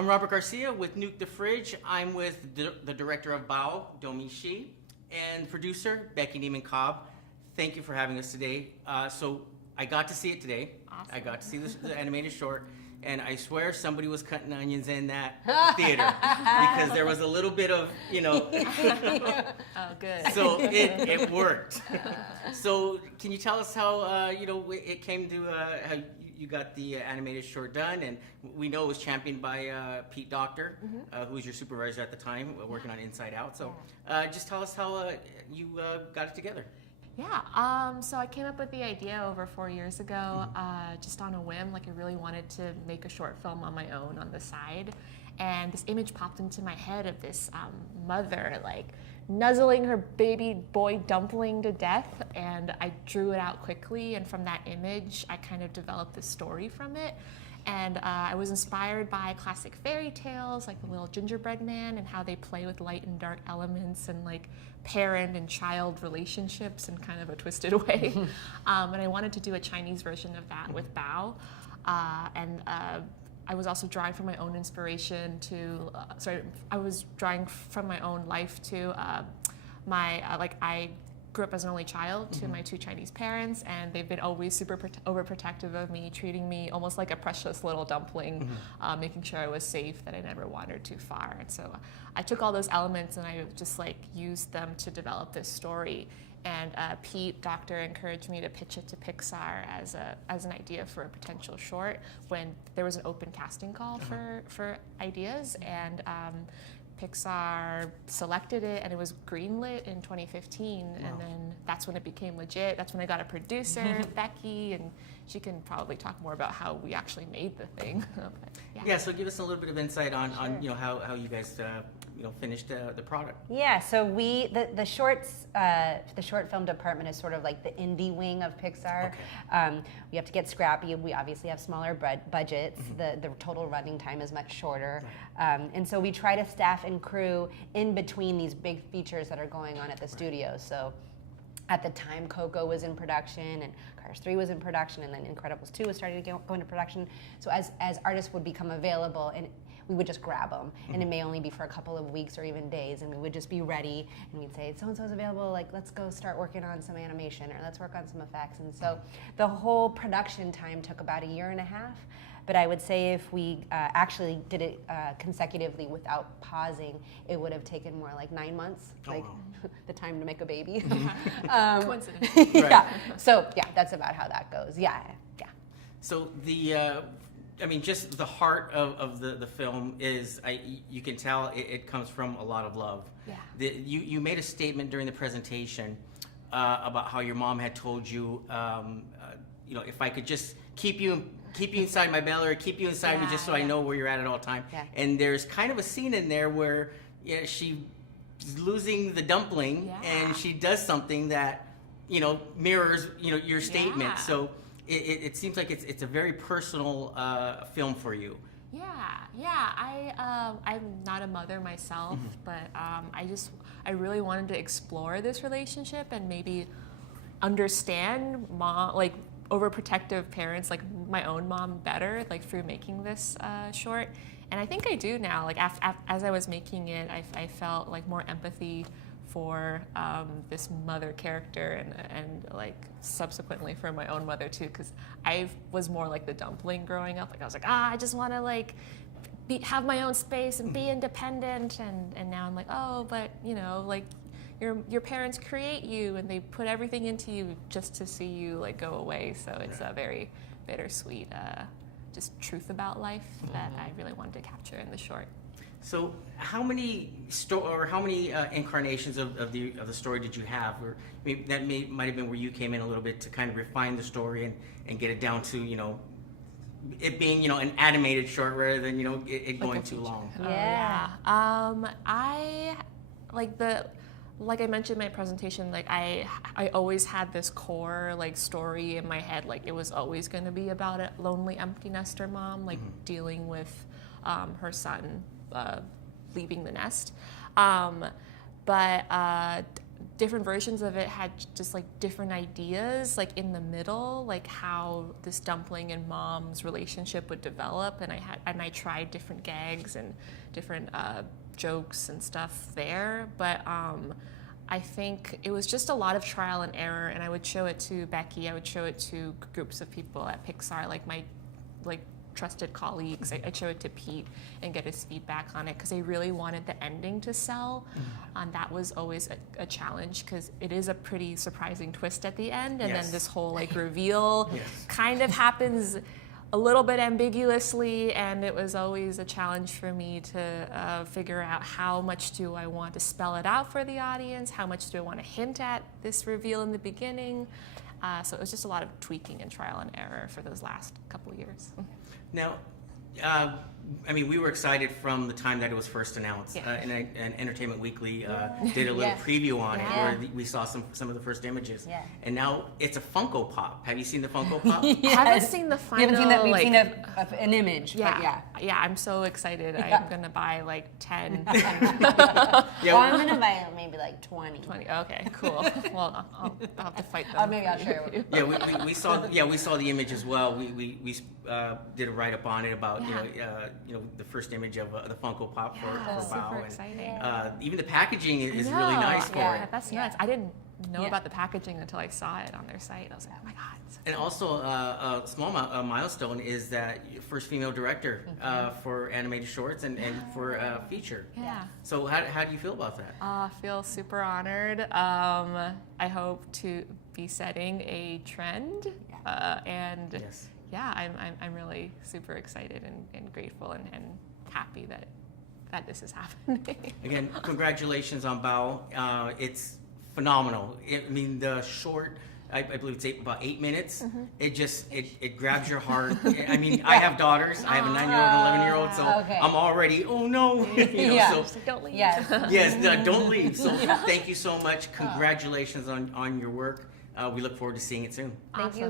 I'm Robert Garcia with Nuke the Fridge. I'm with the director of Bao, Domee Shi, and producer, Becky Nieman-Cobb. Thank you for having us today. So I got to see it today. Awesome. I got to see the animated short, and I swear somebody was cutting onions in that theater because there was a little bit of, Oh, good. so it worked. So can you tell us how, it came to how you got the animated short done? And we know it was championed by Pete Docter, who was your supervisor at the time, working on Inside Out. So just tell us how you got it together. Yeah, so I came up with the idea over 4 years ago, just on a whim. Like, I really wanted to make a short film on my own on the side. And this image popped into my head of this mother, like, nuzzling her baby boy dumpling to death. And I drew it out quickly, and from that image, I kind of developed this story from it. And I was inspired by classic fairy tales, like the little gingerbread man and how they play with light and dark elements and like parent and child relationships in kind of a twisted way. And I wanted to do a Chinese version of that with Bao. I was also drawing from my own inspiration to, I was drawing from my own life to I grew up as an only child to my two Chinese parents, and they've been always super overprotective of me, treating me almost like a precious little dumpling, making sure I was safe, that I never wandered too far. And so I took all those elements and I just like used them to develop this story. And Pete Docter encouraged me to pitch it to Pixar as an idea for a potential short when there was an open casting call for ideas, and Pixar selected it, and it was greenlit in 2015. Wow. And then that's when it became legit. That's when I got a producer, Becky, and she can probably talk more about how we actually made the thing. But, yeah, so give us a little bit of insight on Sure. how you guys finished the product. Yeah, so the short film department is sort of like the indie wing of Pixar. Okay. We have to get scrappy. We obviously have smaller budgets. The total running time is much shorter. Right. And so we try to staff and crew in between these big features that are going on at the studio. So at the time, Coco was in production, and Cars 3 was in production, and then Incredibles 2 was starting to go into production. So as artists would become available, and we would just grab them, and it may only be for a couple of weeks or even days, and we would just be ready, and we'd say, so-and-so's available, like, let's go start working on some animation, or let's work on some effects. And so the whole production time took about 1.5 years, but I would say if we actually did it consecutively without pausing, it would have taken more like 9 months, the time to make a baby. coincidence. Yeah, so yeah, that's about how that goes. Yeah. So just the heart of the film is, you can tell it comes from a lot of love. Yeah. You made a statement during the presentation about how your mom had told you, if I could just keep you inside my belly, or keep you inside me just so I know where you're at all time. Yeah. And there's kind of a scene in there where she's losing the dumpling, and she does something that mirrors your statement. Yeah. So it seems like it's a very personal film for you. I'm not a mother myself, but I really wanted to explore this relationship and maybe understand overprotective parents, like my own mom, better, like through making this short. And I think I do now. Like as I was making it, I felt like more empathy for this mother character, and like subsequently for my own mother too, because I was more like the dumpling growing up. Like I was like, I just want to like have my own space and be independent, and now I'm like, oh, but like your parents create you and they put everything into you just to see you like go away. So it's a very bittersweet just truth about life that I really wanted to capture in the short. So how many incarnations of the story did you have? Or maybe that might have been where you came in a little bit to kind of refine the story and get it down to it being an animated short rather than it going too long. Like I mentioned in my presentation, like I always had this core like story in my head, like it was always going to be about a lonely empty nester mom, like dealing with her son leaving the nest. But different versions of it had just like different ideas, like in the middle, like how this dumpling and mom's relationship would develop, and I tried different gags and different jokes and stuff there, but I think it was just a lot of trial and error, and I would show it to Becky, I would show it to groups of people at Pixar, like my trusted colleagues. I'd show it to Pete and get his feedback on it because I really wanted the ending to sell. And that was always a challenge because it is a pretty surprising twist at the end, and then this whole like reveal kind of happens a little bit ambiguously, and it was always a challenge for me to figure out how much do I want to spell it out for the audience, how much do I want to hint at this reveal in the beginning. So it was just a lot of tweaking and trial and error for those last couple years. Now, I mean, we were excited from the time that it was first announced. And Entertainment Weekly did a little preview on it where we saw some of the first images. And now it's a Funko Pop. Have you seen the Funko Pop? I haven't seen the final. We haven't seen that. We've seen an image. Yeah, but yeah. I'm so excited. I'm gonna buy like 10. Well, I'm gonna buy maybe like 20. 20. Okay, cool. Well, I'll have to fight them. Oh, maybe I'll share it with you. Yeah, we saw. Yeah, we saw the image as well. We did a write up on it about the first image of the Funko Pop for Bao. Super And, exciting. even the packaging is really nice for it. That's nuts. I didn't know about the packaging until I saw it on their site. I was like, oh my god. And also, a small milestone is that first female director for animated shorts and for feature. Yeah. So how do you feel about that? I feel super honored. I hope to be setting a trend, and I'm really super excited and grateful and happy that this is happening. Again, congratulations on Bao. It's phenomenal. I mean, the short, I believe it's about 8 minutes. It just, it grabs your heart. I mean, I have daughters. I have a 9-year-old and 11-year-old, so I'm already, oh no. So don't leave. Yes, don't leave. So thank you so much. Congratulations on your work. We look forward to seeing it soon. Thank you